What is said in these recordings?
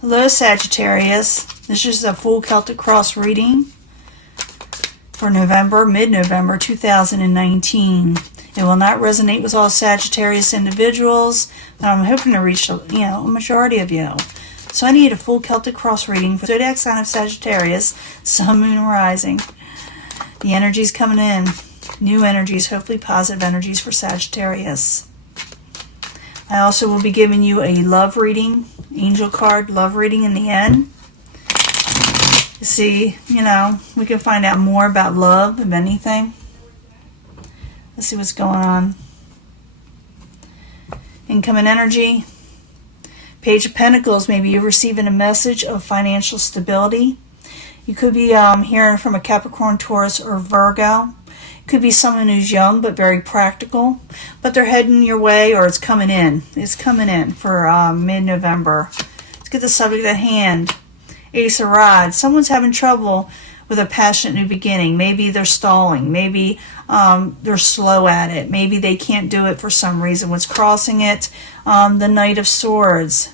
Hello Sagittarius, this is a full Celtic Cross reading for November, mid-November 2019. It will not resonate with all Sagittarius individuals, but I'm hoping to reach a majority of you. So I need a full Celtic Cross reading for zodiac sign of Sagittarius, Sun, Moon, and Rising. The energy's coming in. New energies, hopefully positive energies for Sagittarius. I also will be giving you a love reading, angel card love reading in the end. To see, we can find out more about love, if anything. Let's see what's going on. Incoming energy. Page of Pentacles, maybe you're receiving a message of financial stability. You could be hearing from a Capricorn, Taurus, or Virgo. Could be someone who's young but very practical, but they're heading your way, or it's coming in. It's coming in for mid-November. Let's get the subject at hand. Ace of Rods. Someone's having trouble with a passionate new beginning. Maybe they're stalling. Maybe they're slow at it. Maybe they can't do it for some reason. What's crossing it? The Knight of Swords.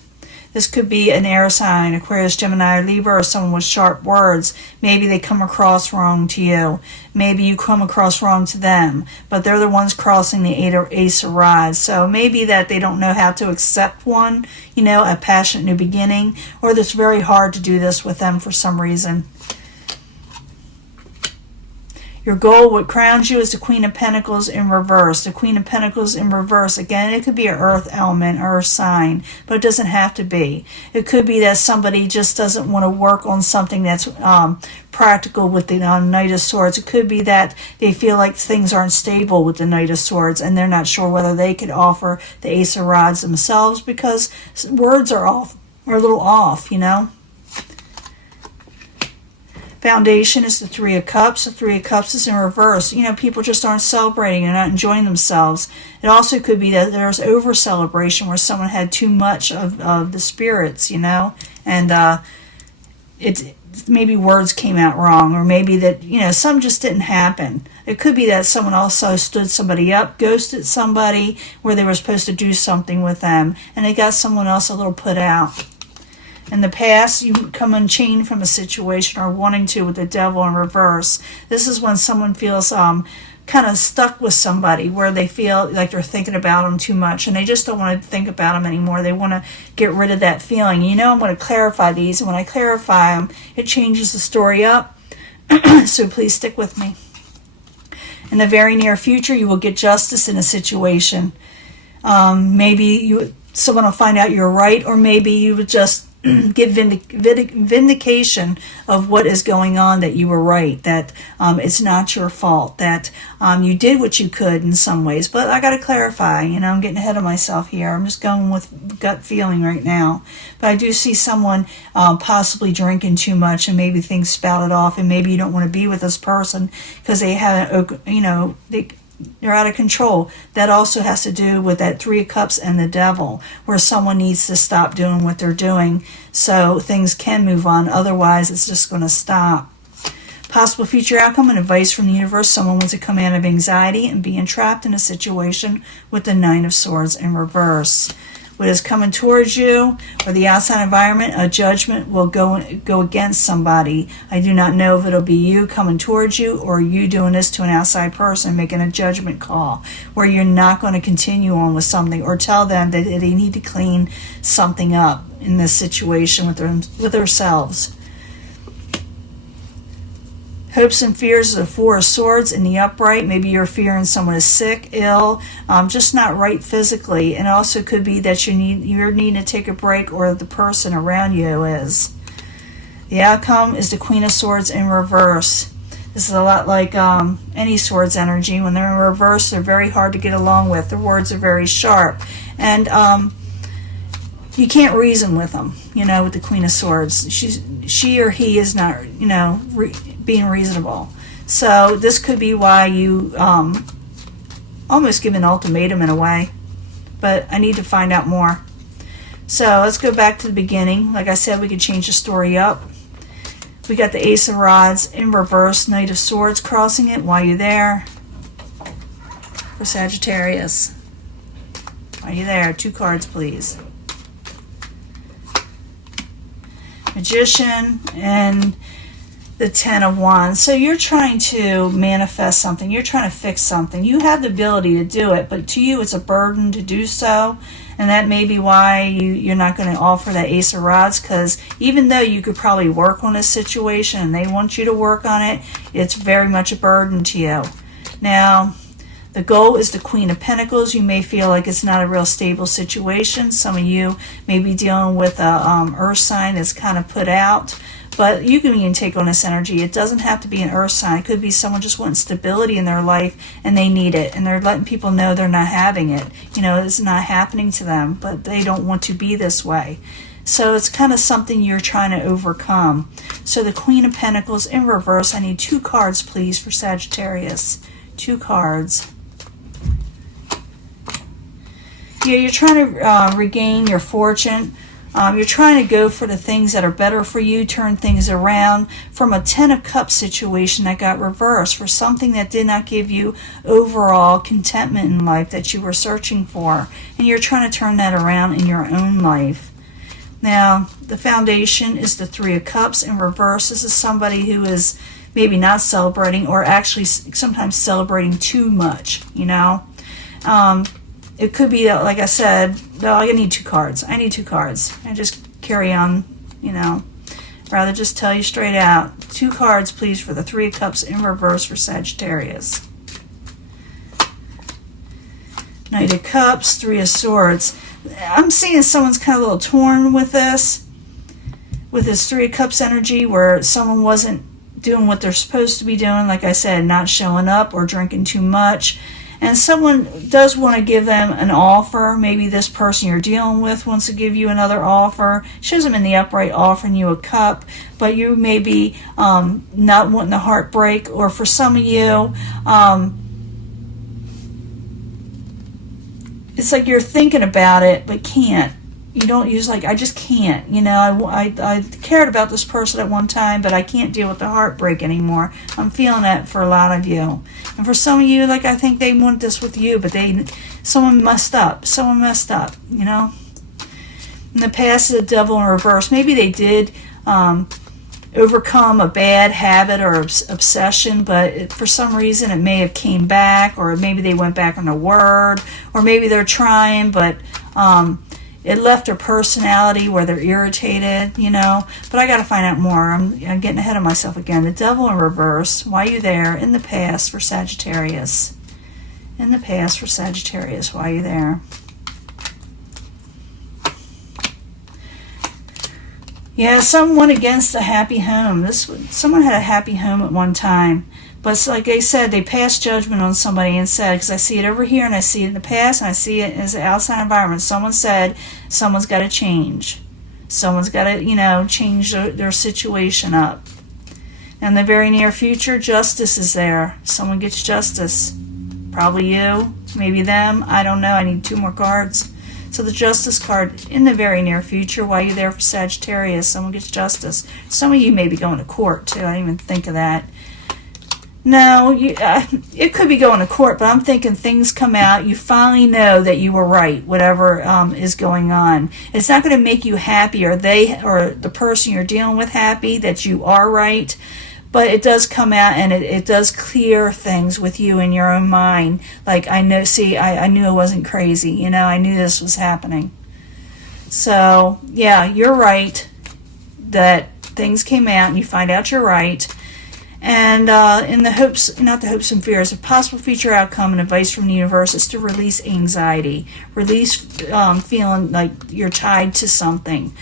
This could be an air sign, Aquarius, Gemini, or Libra, or someone with sharp words. Maybe they come across wrong to you. Maybe you come across wrong to them. But they're the ones crossing the Ace of Rods. So maybe that they don't know how to accept one, a passionate new beginning. Or it's very hard to do this with them for some reason. Your goal, what crowns you, is the Queen of Pentacles in reverse. The Queen of Pentacles in reverse, again, it could be an earth element or a sign, but it doesn't have to be. It could be that somebody just doesn't want to work on something that's practical with the Knight of Swords. It could be that they feel like things aren't stable with the Knight of Swords, and they're not sure whether they could offer the Ace of Rods themselves because words are off, or a little off, Foundation is the Three of Cups. The Three of Cups is in reverse. People just aren't celebrating. They're not enjoying themselves. It also could be that there's over-celebration where someone had too much of the spirits, and maybe words came out wrong, or maybe that, some just didn't happen. It could be that someone also stood somebody up, ghosted somebody where they were supposed to do something with them, and they got someone else a little put out. In the past, you come unchained from a situation or wanting to with the Devil in reverse. This is when someone feels kind of stuck with somebody where they feel like they're thinking about them too much and they just don't want to think about them anymore. They want to get rid of that feeling. I'm going to clarify these, and when I clarify them, it changes the story up. So please stick with me. In the very near future, you will get justice in a situation. Maybe someone will find out you're right, or maybe you would just get vindication of what is going on, that you were right, that it's not your fault, that you did what you could in some ways. But I got to clarify, I'm getting ahead of myself here. I'm just going with gut feeling right now. But I do see someone possibly drinking too much, and maybe things spouted off, and maybe you don't want to be with this person because they haven't, they're out of control. That also has to do with that Three of Cups and the Devil, where someone needs to stop doing what they're doing so things can move on. Otherwise, it's just going to stop. Possible future outcome and advice from the universe. Someone wants to come out of anxiety and being trapped in a situation with the Nine of Swords in reverse. What is coming towards you or the outside environment, a judgment will go against somebody. I do not know if it'll be you coming towards you or you doing this to an outside person, making a judgment call where you're not going to continue on with something, or tell them that they need to clean something up in this situation with themselves. Hopes and fears of the Four of Swords in the upright. Maybe you're fearing someone is sick, ill, just not right physically. And it also could be that you're needing to take a break, or the person around you is. The outcome is the Queen of Swords in reverse. This is a lot like any swords energy. When they're in reverse, they're very hard to get along with. The words are very sharp. And you can't reason with them, with the Queen of Swords. She or he is not, being reasonable. So this could be why you almost give an ultimatum in a way. But I need to find out more. So let's go back to the beginning. Like I said, we could change the story up. We got the Ace of Rods in reverse, Knight of Swords crossing it. Why are you there? For Sagittarius. Why are you there? 2 cards, please. Magician, and the 10 of Wands. So you're trying to manifest something. You're trying to fix something. You have the ability to do it, but to you it's a burden to do so. And that may be why you're not going to offer that Ace of Rods, because even though you could probably work on this situation and they want you to work on it, it's very much a burden to you. Now, the goal is the Queen of Pentacles. You may feel like it's not a real stable situation. Some of you may be dealing with a earth sign that's kind of put out. But you can even take on this energy. It doesn't have to be an earth sign. It could be someone just wanting stability in their life and they need it. And they're letting people know they're not having it. You know, it's not happening to them, but they don't want to be this way. So it's kind of something you're trying to overcome. So the Queen of Pentacles in reverse. I need 2 cards, please, for Sagittarius. 2 cards. Yeah, you're trying to regain your fortune. You're trying to go for the things that are better for you, turn things around from a 10 of Cups situation that got reversed, for something that did not give you overall contentment in life that you were searching for. And you're trying to turn that around in your own life. Now, the foundation is the 3 of Cups in reverse. This is somebody who is maybe not celebrating, or actually sometimes celebrating too much, you know. It could be that, like I said, no, I need 2 cards. I need 2 cards. I just carry on, you know. Rather just tell you straight out. 2 cards, please, for the 3 of Cups in reverse for Sagittarius. Knight of Cups, 3 of Swords. I'm seeing someone's kind of a little torn with this. With this 3 of Cups energy, where someone wasn't doing what they're supposed to be doing. Like I said, not showing up or drinking too much. And someone does want to give them an offer. Maybe this person you're dealing with wants to give you another offer. Shows them in the upright offering you a cup. But you may be not wanting the heartbreak. Or for some of you, it's like you're thinking about it but can't. You don't use, like, I just can't. You know, I cared about this person at one time, but I can't deal with the heartbreak anymore. I'm feeling that for a lot of you. And for some of you, like, I think they want this with you, but someone messed up. Someone messed up, you know. In the past, the Devil in reverse. Maybe they did overcome a bad habit or obsession, but for some reason it may have came back, or maybe they went back on the word, or maybe they're trying, but it left their personality where they're irritated, you know. But I got to find out more. I'm getting ahead of myself again. The Devil in reverse. Why are you there? In the past for Sagittarius. In the past for Sagittarius. Why are you there? Yeah, someone against a happy home. Someone had a happy home at one time. But it's like I said, they passed judgment on somebody and said, because I see it over here and I see it in the past and I see it as an outside environment. Someone said, someone's got to change. Someone's got to, you know, change their situation up. In the very near future, justice is there. Someone gets justice. Probably you, maybe them. I don't know. I need 2 more cards. So the Justice card in the very near future. While you're there for Sagittarius, someone gets justice. Some of you may be going to court too. I didn't even think of that. No, it could be going to court, but I'm thinking things come out. You finally know that you were right, whatever is going on. It's not going to make you happy, or the person you're dealing with happy that you are right, but it does come out, and it does clear things with you in your own mind. Like, I know, see, I knew I wasn't crazy. You know, I knew this was happening. So, yeah, you're right that things came out, and you find out you're right. And in the hopes, not the hopes and fears, a possible future outcome and advice from the universe is to release anxiety, release feeling like you're tied to something,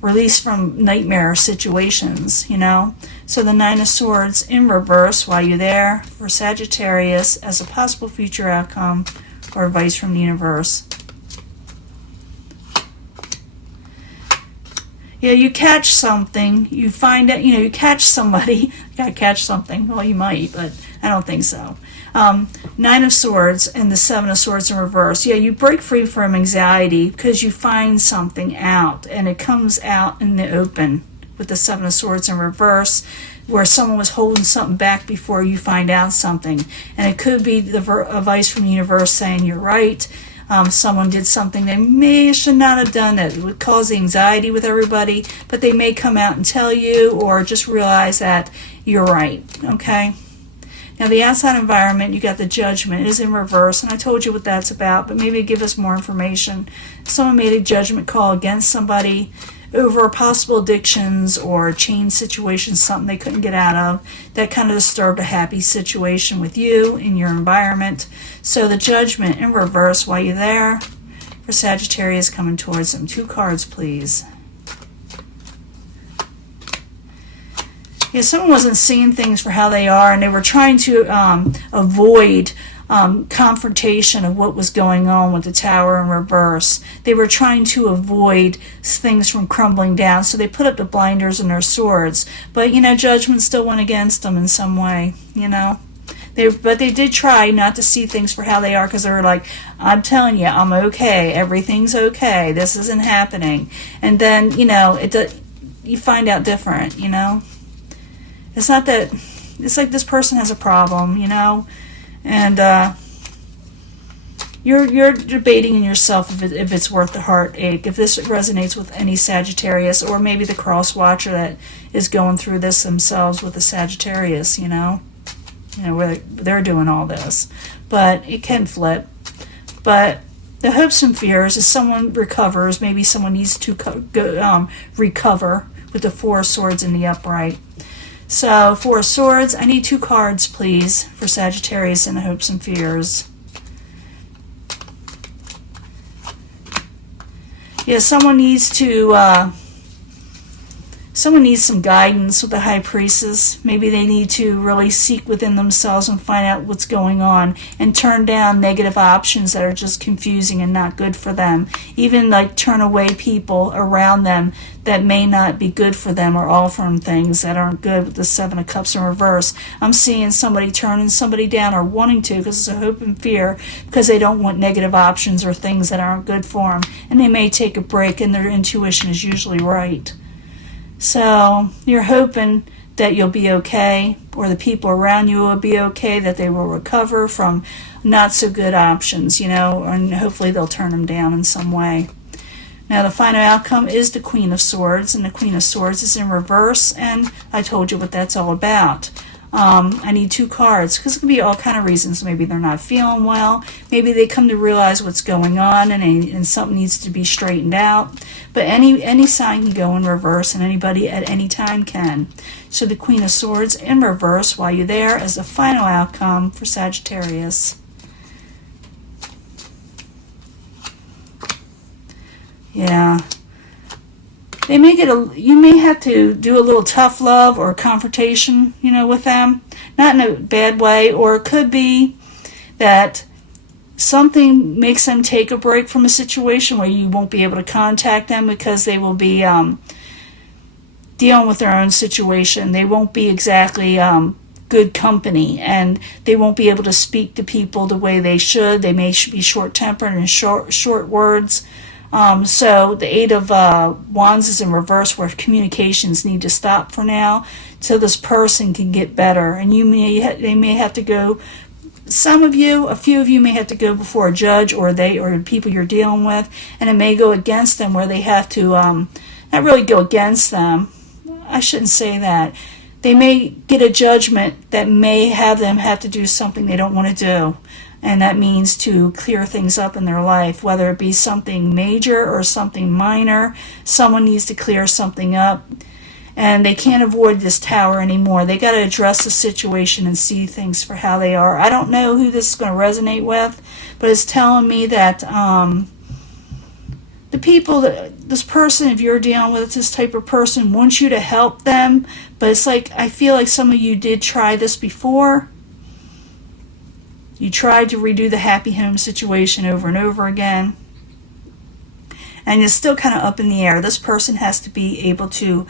release from nightmare situations, you know. So the 9 of Swords in reverse, while you're there for Sagittarius, as a possible future outcome or advice from the universe. Yeah, you catch something, you find out, you know, you catch somebody, you gotta catch something, well, you might, but I don't think so. 9 of Swords and the 7 of Swords in reverse. Yeah, you break free from anxiety because you find something out, and it comes out in the open with the 7 of Swords in reverse, where someone was holding something back before you find out something. And it could be the advice from the universe saying you're right. someone did something they should not have done that would cause anxiety with everybody, but they may come out and tell you, or just realize that you're right, okay? Now, the outside environment, you got the Judgment. It is in reverse, and I told you what that's about, but maybe give us more information. Someone made a judgment call against somebody over possible addictions or change situations, something they couldn't get out of. That kind of disturbed a happy situation with you in your environment. So the Judgment in reverse while you're there for Sagittarius coming towards them. 2 cards, please. Yeah, someone wasn't seeing things for how they are, and they were trying to avoid confrontation of what was going on with the Tower in reverse. They were trying to avoid things from crumbling down, so they put up the blinders and their swords. But, Judgment still went against them in some way, But they did try not to see things for how they are, because they were like, I'm telling you, I'm okay. Everything's okay. This isn't happening. And then, you find out different, It's not that, it's like this person has a problem, and you're debating in yourself if it's worth the heartache, if this resonates with any Sagittarius, or maybe the cross watcher that is going through this themselves with the Sagittarius, where they're doing all this. But it can flip. But the hopes and fears is someone recovers, maybe someone needs to recover with the 4 of Swords in the upright. So, 4 of Swords, I need 2 cards, please, for Sagittarius and the hopes and fears. Yeah, someone needs some guidance with the High Priestess. Maybe they need to really seek within themselves and find out what's going on and turn down negative options that are just confusing and not good for them. Even like turn away people around them that may not be good for them, or offering things that aren't good with the 7 of Cups in reverse. I'm seeing somebody turning somebody down, or wanting to, because it's a hope and fear, because they don't want negative options or things that aren't good for them. And they may take a break, and their intuition is usually right. So you're hoping that you'll be okay, or the people around you will be okay, that they will recover from not so good options, and hopefully they'll turn them down in some way. Now the final outcome is the Queen of Swords, and the Queen of Swords is in reverse, and I told you what that's all about. I need 2 cards, because it could be all kind of reasons. Maybe they're not feeling well. Maybe they come to realize what's going on, and something needs to be straightened out. But any sign can go in reverse, and anybody at any time can. So the Queen of Swords in reverse while you're there as the final outcome for Sagittarius. Yeah. You may have to do a little tough love or confrontation, with them. Not in a bad way, or it could be that something makes them take a break from a situation where you won't be able to contact them, because they will be dealing with their own situation. They won't be exactly good company, and they won't be able to speak to people the way they should. They may be short-tempered and short words. So the 8 of Wands is in reverse, where communications need to stop for now, so this person can get better. And they may have to go. A few of you may have to go before a judge, or the people you're dealing with, and it may go against them, where they have to not really go against them. I shouldn't say that. They may get a judgment that may have them have to do something they don't want to do. And that means to clear things up in their life, whether it be something major or something minor. Someone needs to clear something up, and they can't avoid this Tower anymore. They got to address the situation and see things for how they are. I don't know who this is going to resonate with, but it's telling me that the people, this person, if you're dealing with this type of person, wants you to help them, but it's like, I feel like some of you did try this before. You tried to redo the happy home situation over and over again, and it's still kind of up in the air. This person has to be able to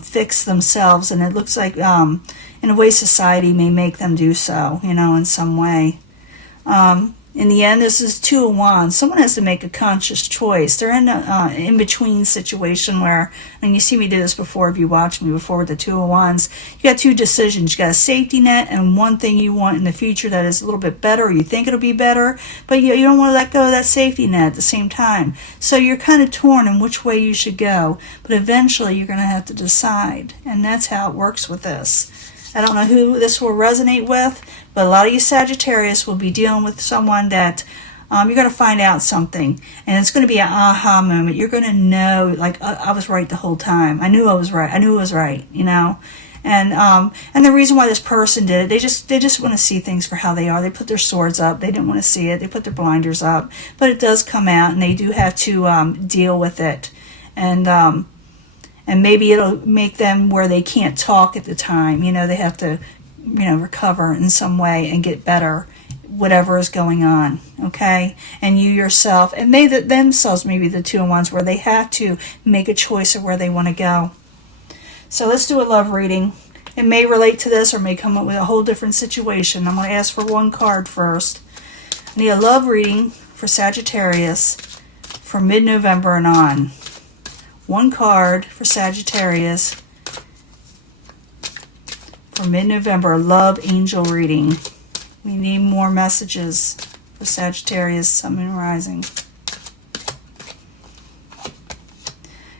fix themselves, and it looks like in a way society may make them do so, in some way. In the end, this is Two of Wands. Someone has to make a conscious choice. They're in an in-between situation where, and you see me do this before if you watched me before with the Two of Wands, you got two decisions. You got a safety net and one thing you want in the future that is a little bit better, or you think it'll be better, but you don't want to let go of that safety net at the same time. So you're kind of torn in which way you should go, but eventually you're going to have to decide, and that's how it works with this. I don't know who this will resonate with, but a lot of you Sagittarius will be dealing with someone that you're going to find out something, and it's going to be an aha moment. You're going to know, like, I was right the whole time. I knew I was right. I knew it was right, you know. And the reason why this person did it, they just want to see things for how they are. They put their swords up. They didn't want to see it. They put their blinders up. But it does come out, and they do have to deal with it. And maybe it'll make them where they can't talk at the time. You know, they have to, recover in some way and get better, whatever is going on, okay? And you yourself, and they themselves may be the Two of Wands where they have to make a choice of where they want to go. So let's do a love reading. It may relate to this or may come up with a whole different situation. I'm going to ask for one card first. I need a love reading for Sagittarius for mid-November and on. One card for Sagittarius for mid-November, love angel reading. We need more messages for Sagittarius, Sun, Moon, Rising.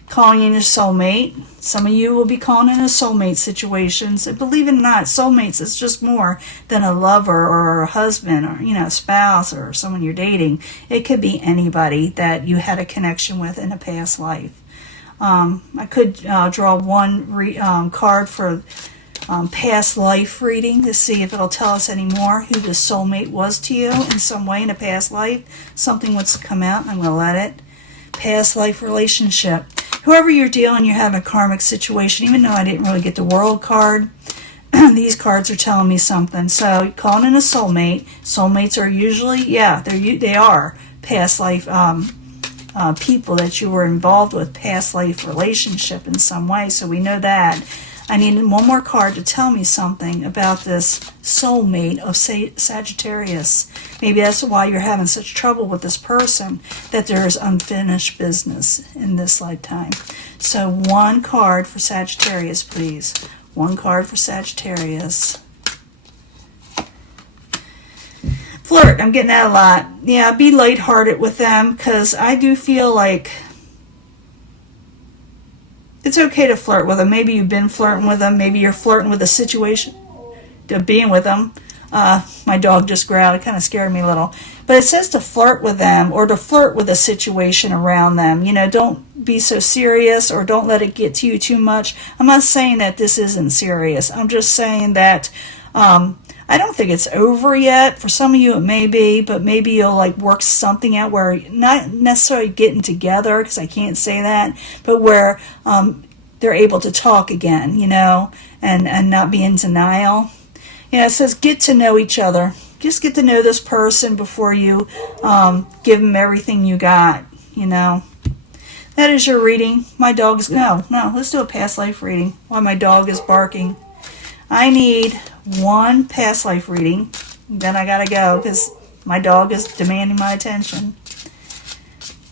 Calling in your soulmate. Some of you will be calling in a soulmate situations. Believe it or not, soulmates is just more than a lover or a husband or, a spouse or someone you're dating. It could be anybody that you had a connection with in a past life. I could draw one card for past life reading to see if it'll tell us any more who the soulmate was to you in some way in a past life. Something wants to come out, I'm going to let it. Past life relationship. Whoever you're dealing, you're having a karmic situation. Even though I didn't really get the world card, these cards are telling me something. So calling in a soulmate. Soulmates are usually, they are past life people that you were involved with, past life relationship in some way. So we know that. I need one more card to tell me something about this soulmate of Sagittarius. Maybe that's why you're having such trouble with this person, that there is unfinished business in this lifetime. So one card for Sagittarius, please. One card for Sagittarius. Flirt, I'm getting that a lot. Yeah, be lighthearted with them, because I do feel like it's okay to flirt with them. Maybe you've been flirting with them. Maybe you're flirting with a situation of being with them. My dog just growled. It kind of scared me a little. But it says to flirt with them or to flirt with a situation around them. Don't be so serious or don't let it get to you too much. I'm not saying that this isn't serious. I'm just saying that I don't think it's over yet. For some of you it may be, but maybe you'll work something out where not necessarily getting together, because I can't say that, but where they're able to talk again, and not be in denial. It says get to know each other. Just get to know this person before you give them everything you got, That is your reading. My dog's, no, let's do a past life reading while my dog is barking. I need one past life reading. Then I gotta go because my dog is demanding my attention.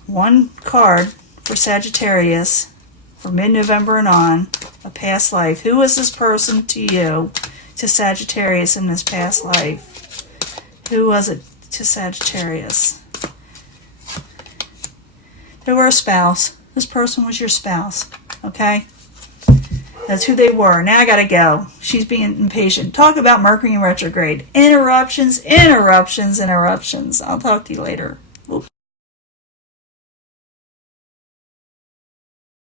One card for Sagittarius for mid-November and on, a past life. Who is this person to you, to Sagittarius in this past life? Who was it to Sagittarius? They were a spouse. This person was your spouse, okay? That's who they were. Now I gotta go. She's being impatient. Talk about Mercury in retrograde. Interruptions. I'll talk to you later.